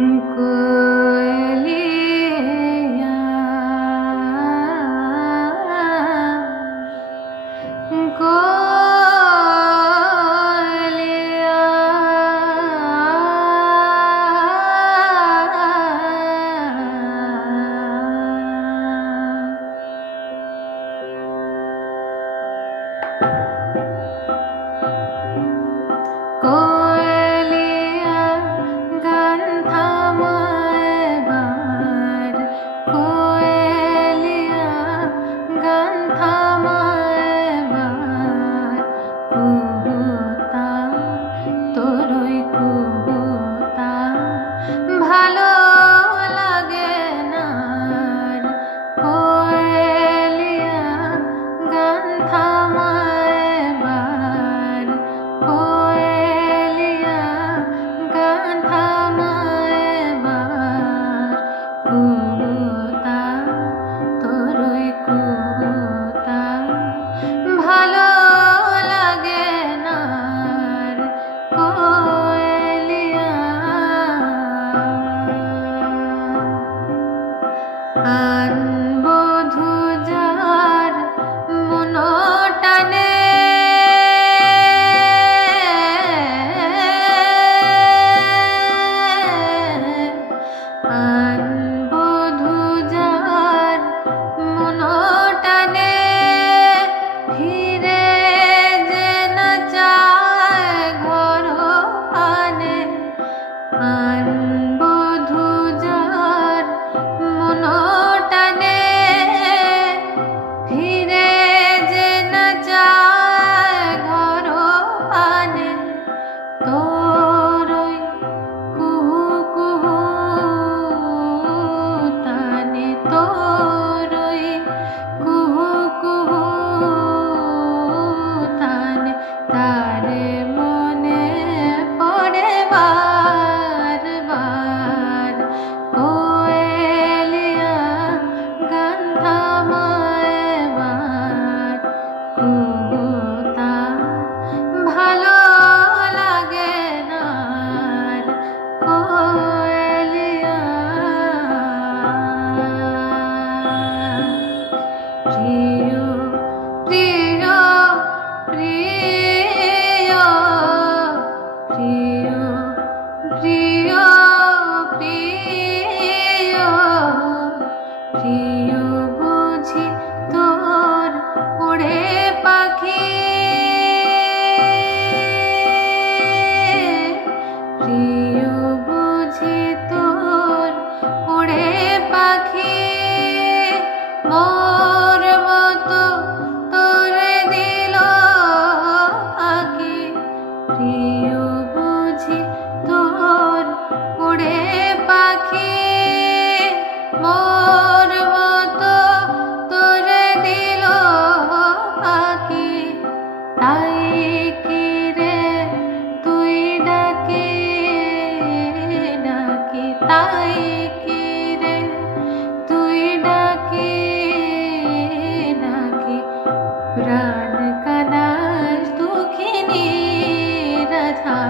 कोयलिया कोयलिया कोयलिया गान থামায় বার कोयलिया गान থামায় বার কুহুতা তোরই কুহুতা ভালো লাগে না কোয়লিয়া গান থামায় বার কোয়লিয়া গান থামায় বার কুহুতা তোরই কুহুতা ভালো লাগে না কোয়লিয়া আনবধূ যার মন টানে আনবধূ যার মন টানে ফিরে যে না চায় ঘর আনে আনবধূ যার মন টানে ফিরে যে না চায় ঘর আনে তোরই কুহু কুহু তানে তোরই কুহু কুহু তানে তারে মনে পড়ে বার বার কোয়লিয়া গান থামায় বার কুহুতা ভালো লাগে না কোয়লিয়া প্রিয় প্রিয় প্রিয় প্রিয় প্রিয় প্রিয় প্রিয় বুঝি তোর উড়ে পাখি প্রিয় বুঝি তোর উড়ে পাখি মোর মতো তোরে দিল ফাঁকি প্রিয় বুঝি তোর উড়ে পাখি মোর মতো তোরে দিল ফাঁকি তাই কি রে তুই ডাকি ডাকি তাই কি রে তুই ডাকি ডাকি প্রাণ কাদাস দুঃখিনী রাধা